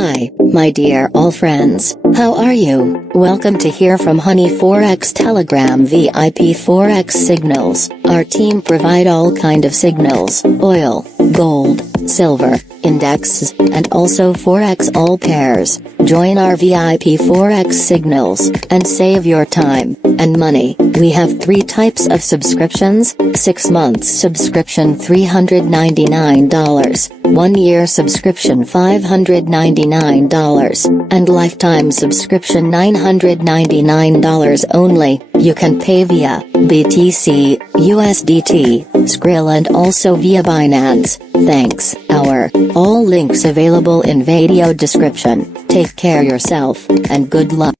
Hi, my dear all friends, how are you? Welcome to hear from Honey Forex Telegram VIP Forex Signals. Our team provide all kind of signals, oil, gold, silver, indexes, and also Forex all pairs. Join our VIP Forex Signals, and save your time and money. We have 3 types of subscriptions: 6 months subscription $399, 1 year subscription $599, and lifetime subscription $999 only. You can pay via BTC, USDT, Skrill and also via Binance. Thanks. All links available in video description. Take care yourself, and good luck.